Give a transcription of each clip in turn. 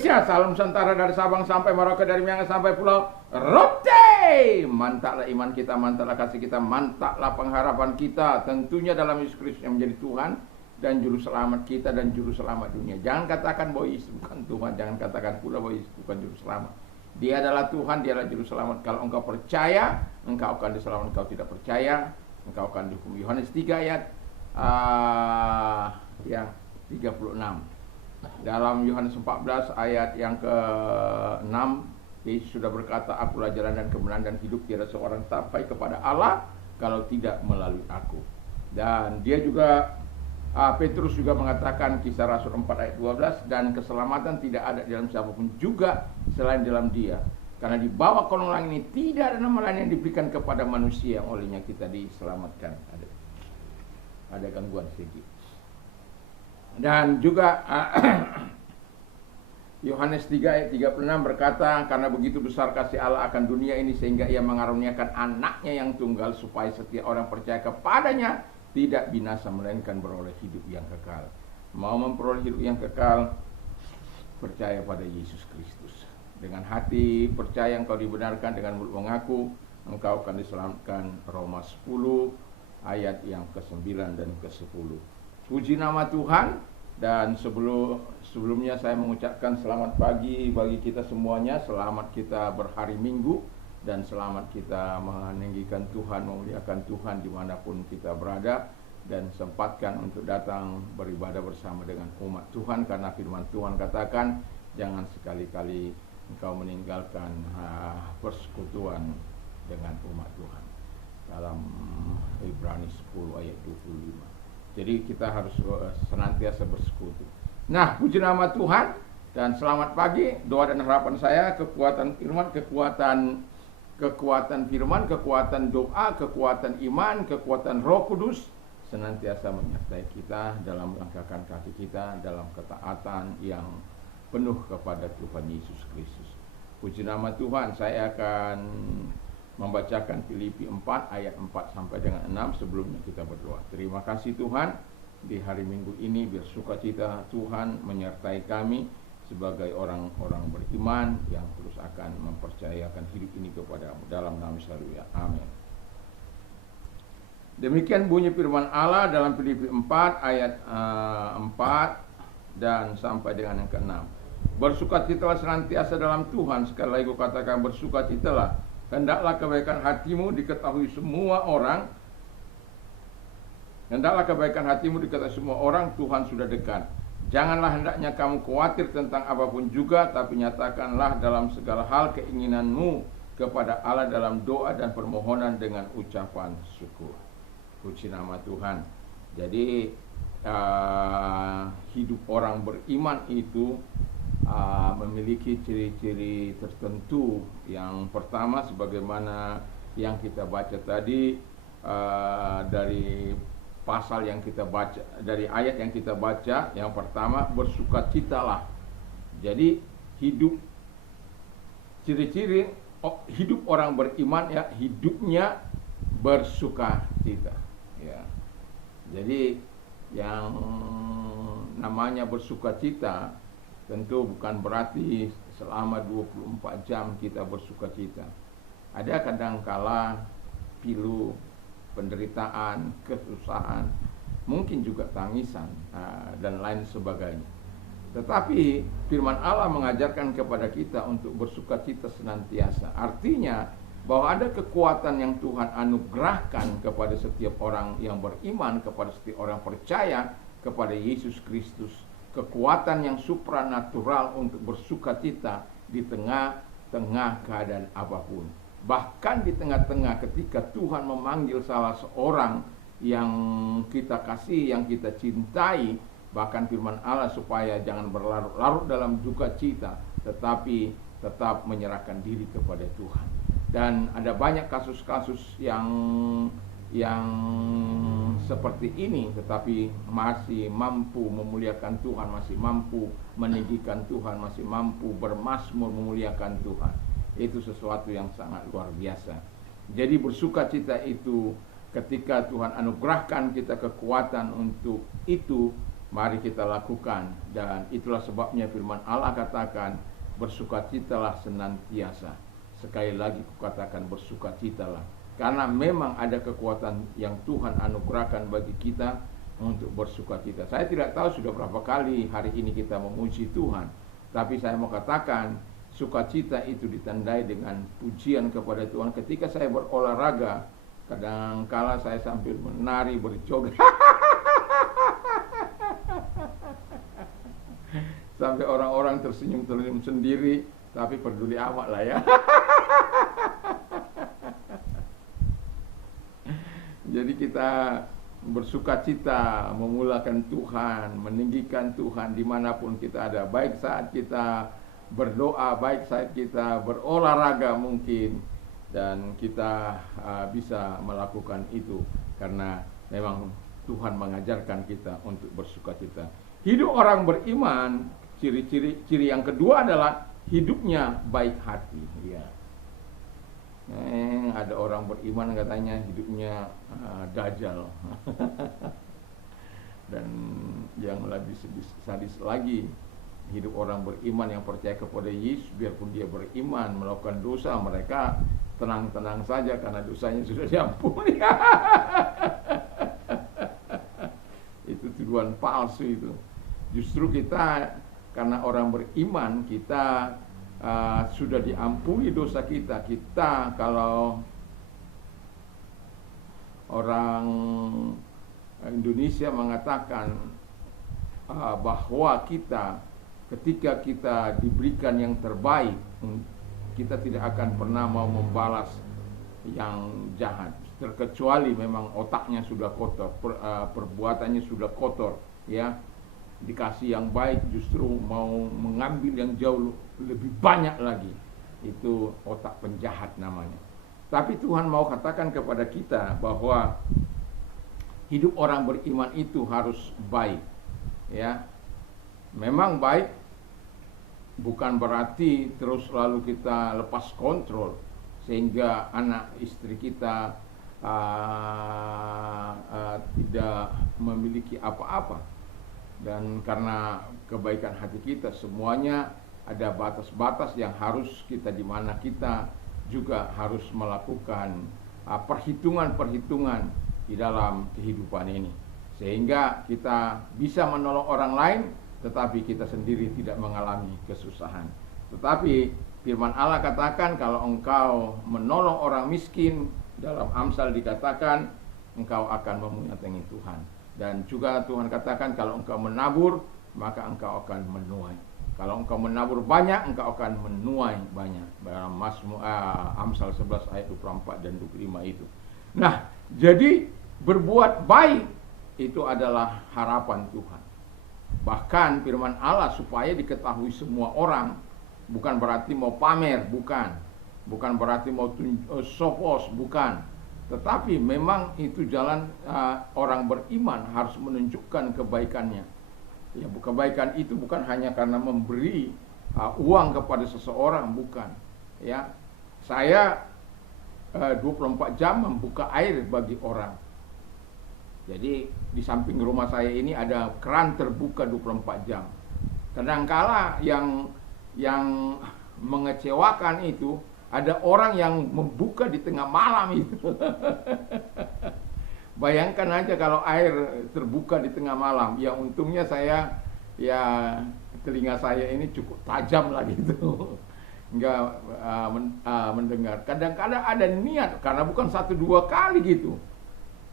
Indonesia, salam Nusantara dari Sabang sampai Merauke, dari Miangas sampai Pulau Rote. Mantaplah iman kita, mantaplah kasih kita, mantaplah pengharapan kita, tentunya dalam Yesus Kristus yang menjadi Tuhan dan Juru Selamat kita dan Juru Selamat dunia. Jangan katakan bahwa Yesus bukan Tuhan, jangan katakan pula bahwa Yesus bukan Juru Selamat. Dia adalah Tuhan, dia adalah Juru Selamat. Kalau engkau percaya, engkau akan diselamatkan. Engkau tidak percaya, engkau akan dihukum. Yohanes 3 ayat yang 36. Dalam Yohanes 14 ayat yang ke-6, Yesus sudah berkata, akulah jalan dan kebenaran dan hidup, tiada seorang sampai kepada Allah kalau tidak melalui aku. Dan dia juga Petrus juga mengatakan, Kisah Rasul 4 ayat 12, dan keselamatan tidak ada di dalam siapapun juga selain dalam dia. Karena di bawah kolong langit ini tidak ada nama lain yang diberikan kepada manusia yang olehnya kita diselamatkan. Ada gangguan sedikit. Dan juga Yohanes 3 ayat 36 berkata, karena begitu besar kasih Allah akan dunia ini sehingga ia mengaruniakan anaknya yang tunggal supaya setiap orang percaya kepadanya tidak binasa melainkan beroleh hidup yang kekal. Mau memperoleh hidup yang kekal, percaya pada Yesus Kristus. Dengan hati percaya engkau dibenarkan, dengan mulut mengaku engkau akan diselamatkan. Roma 10 ayat yang ke-9 dan ke-10. Puji nama Tuhan. Dan sebelumnya saya mengucapkan selamat pagi bagi kita semuanya. Selamat kita berhari Minggu, dan selamat kita meninggikan Tuhan, memuliakan Tuhan dimanapun kita berada. Dan sempatkan untuk datang beribadah bersama dengan umat Tuhan, karena firman Tuhan katakan, jangan sekali-kali engkau meninggalkan persekutuan dengan umat Tuhan, dalam Ibrani 10 ayat 25. Jadi kita harus senantiasa bersekutu. Nah, puji nama Tuhan dan selamat pagi. Doa dan harapan saya, kekuatan firman, kekuatan firman, kekuatan doa, kekuatan iman, kekuatan Roh Kudus senantiasa menyertai kita dalam melangkahkan kaki kita dalam ketaatan yang penuh kepada Tuhan Yesus Kristus. Puji nama Tuhan. Saya akan membacakan Filipi 4 ayat 4 sampai dengan 6. Sebelumnya kita berdoa. Terima kasih Tuhan, di hari Minggu ini biar sukacita Tuhan menyertai kami sebagai orang-orang beriman yang terus akan mempercayakan hidup ini kepada-Mu, dalam nama Yesus. Amin. Demikian bunyi firman Allah dalam Filipi 4 ayat 4 dan sampai dengan yang ke-6. Bersukacitalah senantiasa dalam Tuhan. Sekali lagi aku katakan, bersukacitalah. Hendaklah kebaikan hatimu diketahui semua orang. Hendaklah kebaikan hatimu diketahui semua orang, Tuhan sudah dekat. Janganlah hendaknya kamu khawatir tentang apapun juga, tapi nyatakanlah dalam segala hal keinginanmu kepada Allah dalam doa dan permohonan dengan ucapan syukur. Puji nama Tuhan. Jadi hidup orang beriman itu memiliki ciri-ciri tertentu. Yang pertama, sebagaimana yang kita baca tadi, dari pasal yang kita baca, dari ayat yang kita baca, yang pertama, bersukacitalah. Jadi hidup, ciri-ciri hidup orang beriman, ya, hidupnya bersukacita, ya. Jadi yang namanya bersukacita tentu bukan berarti selama 24 jam kita bersukacita. Ada kadangkala pilu, penderitaan, kesusahan, mungkin juga tangisan, dan lain sebagainya. Tetapi firman Allah mengajarkan kepada kita untuk bersukacita senantiasa. Artinya bahwa ada kekuatan yang Tuhan anugerahkan kepada setiap orang yang beriman, kepada setiap orang percaya kepada Yesus Kristus. Kekuatan yang supranatural untuk bersukacita di tengah-tengah keadaan apapun. Bahkan di tengah-tengah ketika Tuhan memanggil salah seorang yang kita kasih, yang kita cintai, bahkan firman Allah supaya jangan berlarut-larut dalam duka cita, tetapi tetap menyerahkan diri kepada Tuhan. Dan ada banyak kasus-kasus yang seperti ini, tetapi masih mampu memuliakan Tuhan, masih mampu meninggikan Tuhan, masih mampu bermazmur memuliakan Tuhan. Itu sesuatu yang sangat luar biasa. Jadi bersukacita itu ketika Tuhan anugerahkan kita kekuatan untuk itu, Mari kita lakukan, dan itulah sebabnya firman Allah katakan, bersukacitalah senantiasa. Sekali lagi kukatakan, bersukacitalah, karena memang ada kekuatan yang Tuhan anugerahkan bagi kita untuk bersukacita. Saya tidak tahu sudah berapa kali hari ini kita memuji Tuhan, tapi saya mau katakan, sukacita itu ditandai dengan pujian kepada Tuhan. Ketika saya berolahraga, kadangkala saya sambil menari, berjoget sampai orang-orang tersenyum-tersenyum sendiri, tapi peduli amat lah ya. Jadi kita bersukacita, memulakan Tuhan, meninggikan Tuhan dimanapun kita ada, baik saat kita berdoa, baik saat kita berolahraga mungkin, dan kita bisa melakukan itu karena memang Tuhan mengajarkan kita untuk bersukacita. Hidup orang beriman, ciri yang kedua adalah hidupnya baik hati. Ya. Ada orang beriman katanya hidupnya dajal. Dan yang lebih sadis lagi, hidup orang beriman yang percaya kepada Yesus, biarpun dia beriman melakukan dosa, mereka tenang-tenang saja karena dosanya sudah diampuni. Itu tuduhan palsu itu. Justru kita, karena orang beriman, kita sudah diampuni dosa kita. Kita, kalau orang Indonesia mengatakan bahwa kita, ketika kita diberikan yang terbaik, kita tidak akan pernah mau membalas yang jahat, terkecuali memang otaknya sudah kotor, perbuatannya sudah kotor, ya. Dikasih yang baik justru mau mengambil yang jauh lebih banyak lagi. Itu otak penjahat namanya. Tapi Tuhan mau katakan kepada kita bahwa hidup orang beriman itu harus baik, ya. Memang baik bukan berarti terus lalu kita lepas kontrol sehingga anak istri kita tidak memiliki apa-apa. Dan karena kebaikan hati kita, semuanya ada batas-batas yang harus kita, di mana kita juga harus melakukan perhitungan-perhitungan di dalam kehidupan ini, sehingga kita bisa menolong orang lain, tetapi kita sendiri tidak mengalami kesusahan. Tetapi firman Allah katakan, kalau engkau menolong orang miskin, dalam Amsal dikatakan engkau akan memunyatangi Tuhan. Dan juga Tuhan katakan, kalau engkau menabur, maka engkau akan menuai. Kalau engkau menabur banyak, engkau akan menuai banyak. Dalam Amsal 11 ayat 24 dan 25 itu. Nah, jadi berbuat baik itu adalah harapan Tuhan. Bahkan firman Allah supaya diketahui semua orang, bukan berarti mau pamer, bukan berarti mau sopos, bukan. Tetapi memang itu jalan orang beriman harus menunjukkan kebaikannya. Ya, kebaikan itu bukan hanya karena memberi uang kepada seseorang, bukan. Ya, saya 24 jam membuka air bagi orang. Jadi di samping rumah saya ini ada keran terbuka 24 jam. Kadangkala yang mengecewakan itu, ada orang yang membuka di tengah malam itu. Bayangkan aja kalau air terbuka di tengah malam. Ya untungnya saya, ya telinga saya ini cukup tajam lah gitu. Enggak mendengar. Kadang-kadang ada niat, karena bukan 1-2 kali gitu.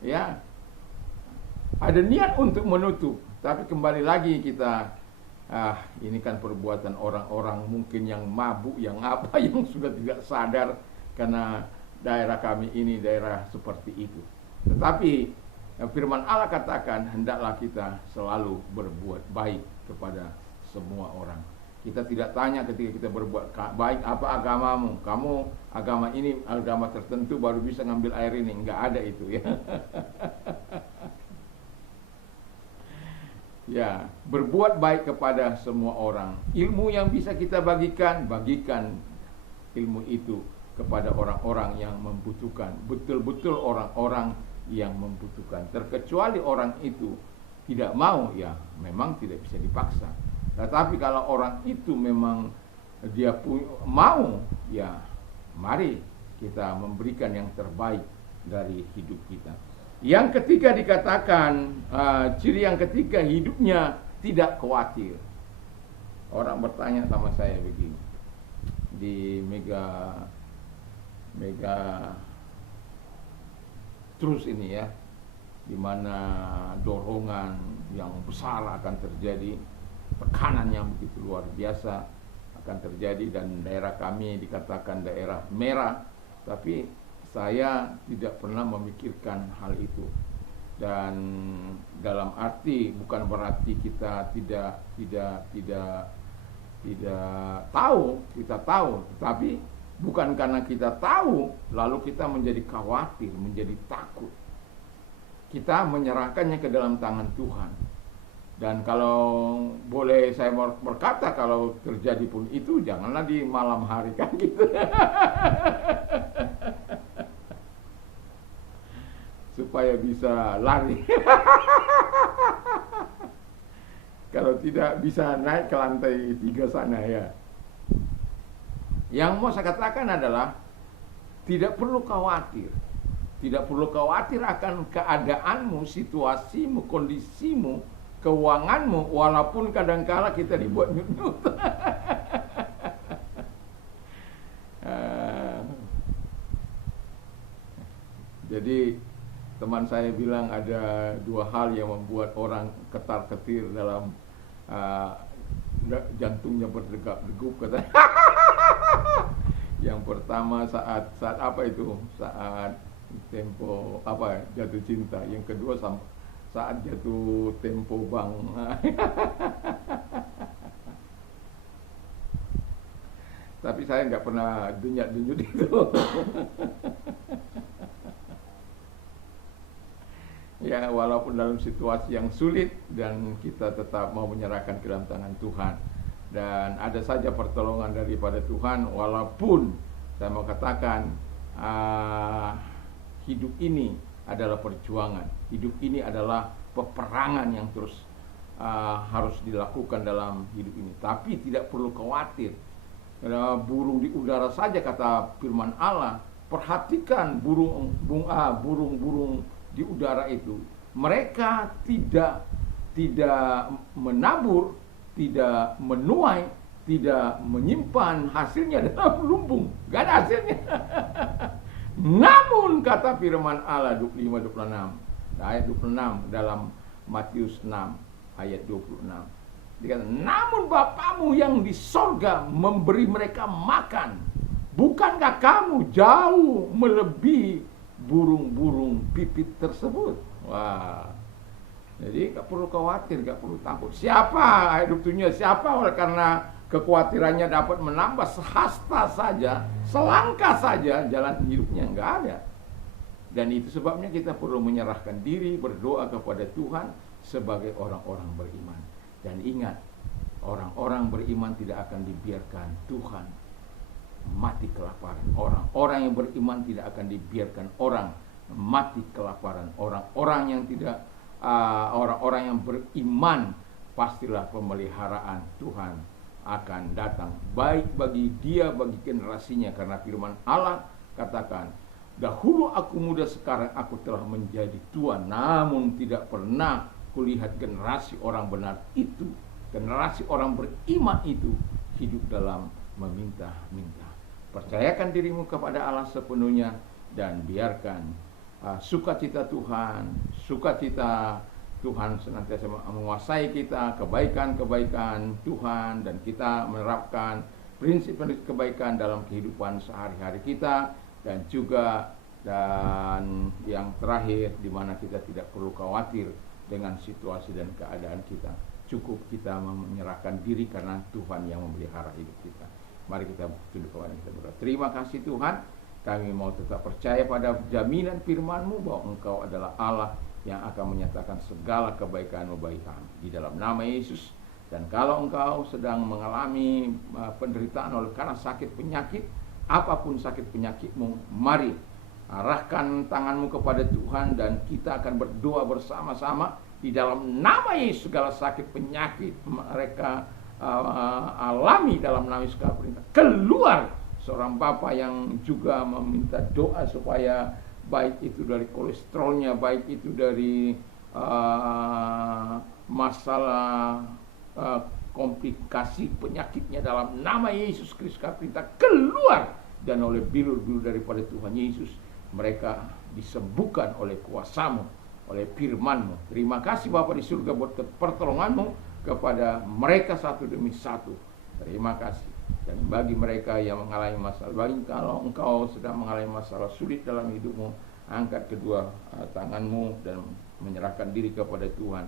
Ya. Ada niat untuk menutup. Tapi kembali lagi kita, ini kan perbuatan orang-orang mungkin yang mabuk, yang apa, yang sudah tidak sadar, karena daerah kami ini daerah seperti itu. Tetapi firman Allah katakan, hendaklah kita selalu berbuat baik kepada semua orang. Kita tidak tanya ketika kita berbuat baik, apa agamamu? Kamu agama ini, agama tertentu baru bisa ngambil air ini. Enggak ada itu, ya. Ya, berbuat baik kepada semua orang. Ilmu yang bisa kita bagikan ilmu itu kepada orang-orang yang membutuhkan. Betul-betul orang-orang yang membutuhkan. Terkecuali orang itu tidak mau, ya memang tidak bisa dipaksa. Tetapi kalau orang itu memang dia mau, ya mari kita memberikan yang terbaik dari hidup kita. Yang ketiga dikatakan, ciri yang ketiga, hidupnya tidak khawatir. Orang bertanya sama saya begini, di mega terus ini ya, di mana dorongan yang besar akan terjadi, tekanan yang begitu luar biasa akan terjadi, dan daerah kami dikatakan daerah merah, tapi saya tidak pernah memikirkan hal itu. Dan dalam arti bukan berarti kita tidak tahu, kita tahu, tetapi bukan karena kita tahu lalu kita menjadi khawatir, menjadi takut. Kita menyerahkannya ke dalam tangan Tuhan. Dan kalau boleh saya berkata, kalau terjadi pun itu janganlah di malam hari, kan gitu. Supaya bisa lari. Kalau tidak bisa naik ke lantai 3 sana ya. Yang mau saya katakan adalah tidak perlu khawatir. Tidak perlu khawatir akan keadaanmu, situasimu, kondisimu, keuanganmu, walaupun kadangkala kita dibuat nyut-nyut. Jadi teman saya bilang ada 2 hal yang membuat orang ketar-ketir dalam jantungnya berdegup, kata. Yang pertama saat apa itu? Saat tempo apa, jatuh cinta. Yang kedua saat jatuh tempo bank. Tapi saya nggak pernah denyut-denyut itu. Ya, walaupun dalam situasi yang sulit, dan kita tetap mau menyerahkan ke dalam tangan Tuhan. Dan ada saja pertolongan daripada Tuhan, walaupun saya mau katakan hidup ini adalah perjuangan. Hidup ini adalah peperangan yang terus harus dilakukan dalam hidup ini. Tapi tidak perlu khawatir. Burung di udara saja, kata firman Allah. Perhatikan burung-burung di udara itu, mereka tidak menabur, tidak menuai, tidak menyimpan hasilnya dalam lumbung, gak ada hasilnya. Namun kata firman Allah 25-26, ayat 26 dalam Matius 6 ayat 26, dikatakan, namun Bapamu yang di sorga memberi mereka makan. Bukankah kamu jauh melebihi burung-burung pipit tersebut? Wah, jadi gak perlu khawatir, gak perlu takut. Siapa hidupnya? Siapa oleh karena kekhawatirannya dapat menambah sehasta saja, selangkah saja jalan hidupnya? Gak ada. Dan itu sebabnya kita perlu menyerahkan diri, berdoa kepada Tuhan sebagai orang-orang beriman. Dan ingat, orang-orang beriman tidak akan dibiarkan Tuhan mati kelaparan. Orang-orang yang beriman tidak akan dibiarkan orang mati kelaparan. Orang-orang yang tidak orang-orang yang beriman, pastilah pemeliharaan Tuhan akan datang, baik bagi dia, bagi generasinya. Karena firman Allah katakan, dahulu aku muda, sekarang aku telah menjadi tua, namun tidak pernah kulihat generasi orang benar itu, generasi orang beriman itu hidup dalam meminta-minta. Percayakan dirimu kepada Allah sepenuhnya, dan biarkan sukacita Tuhan, sukacita Tuhan senantiasa menguasai kita, kebaikan-kebaikan Tuhan, dan kita menerapkan prinsip-prinsip kebaikan dalam kehidupan sehari-hari kita. Dan juga, dan yang terakhir, di mana kita tidak perlu khawatir dengan situasi dan keadaan kita. Cukup kita menyerahkan diri, karena Tuhan yang memelihara hidup kita. Mari kita tunduk kepada kita berdoa. Terima kasih Tuhan, kami mau tetap percaya pada jaminan firman-Mu bahwa Engkau adalah Allah yang akan menyatakan segala kebaikan-Mu bagi kami. Di dalam nama Yesus. Dan kalau Engkau sedang mengalami penderitaan oleh karena sakit penyakit, apapun sakit penyakitmu, mari arahkan tanganmu kepada Tuhan, dan kita akan berdoa bersama-sama. Di dalam nama Yesus segala sakit penyakit mereka alami dalam nama Yesus kami perintah. Keluar. Seorang bapak yang juga meminta doa supaya baik itu dari kolesterolnya, baik itu dari masalah komplikasi penyakitnya, dalam nama Yesus Kristus kami perintah keluar. Dan oleh bilur-bilur daripada Tuhan Yesus mereka disembuhkan oleh kuasa-Mu, oleh firman-Mu. Terima kasih Bapa di surga buat pertolongan-Mu kepada mereka satu demi satu. Terima kasih. Dan bagi mereka yang mengalami masalah, bagi kalau engkau sedang mengalami masalah sulit dalam hidupmu, angkat kedua tanganmu dan menyerahkan diri kepada Tuhan.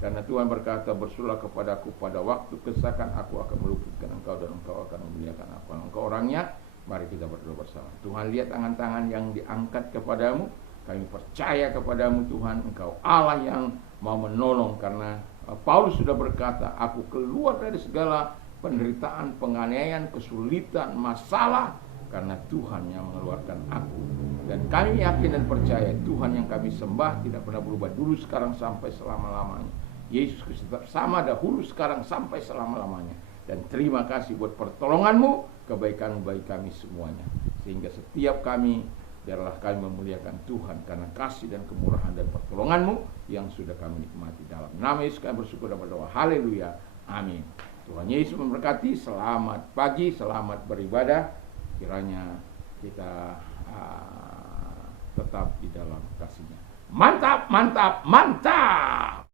Karena Tuhan berkata, bersulah kepadaku pada waktu kesesakan, aku akan meluputkan engkau dan engkau akan memuliakan aku. Engkau orangnya. Mari kita berdoa bersama. Tuhan, lihat tangan-tangan yang diangkat kepadamu. Kami percaya kepadamu Tuhan, engkau Allah yang mau menolong. Karena Paulus sudah berkata, aku keluar dari segala penderitaan, penganiayaan, kesulitan, masalah, karena Tuhan yang mengeluarkan aku. Dan kami yakin dan percaya Tuhan yang kami sembah tidak pernah berubah, dulu, sekarang, sampai selama-lamanya. Yesus Kristus tetap sama dahulu, sekarang, sampai selama-lamanya. Dan terima kasih buat pertolongan-Mu, kebaikan-Mu bagi kami semuanya. Sehingga setiap kami, biarlah kami memuliakan Tuhan karena kasih dan kemurahan dan pertolongan-Mu yang sudah kami nikmati. Dalam nama Yesus kami bersyukur dan berdoa. Haleluya. Amin. Tuhan Yesus memberkati. Selamat pagi, selamat beribadah. Kiranya kita tetap di dalam kasih-Nya. Mantap, mantap, mantap.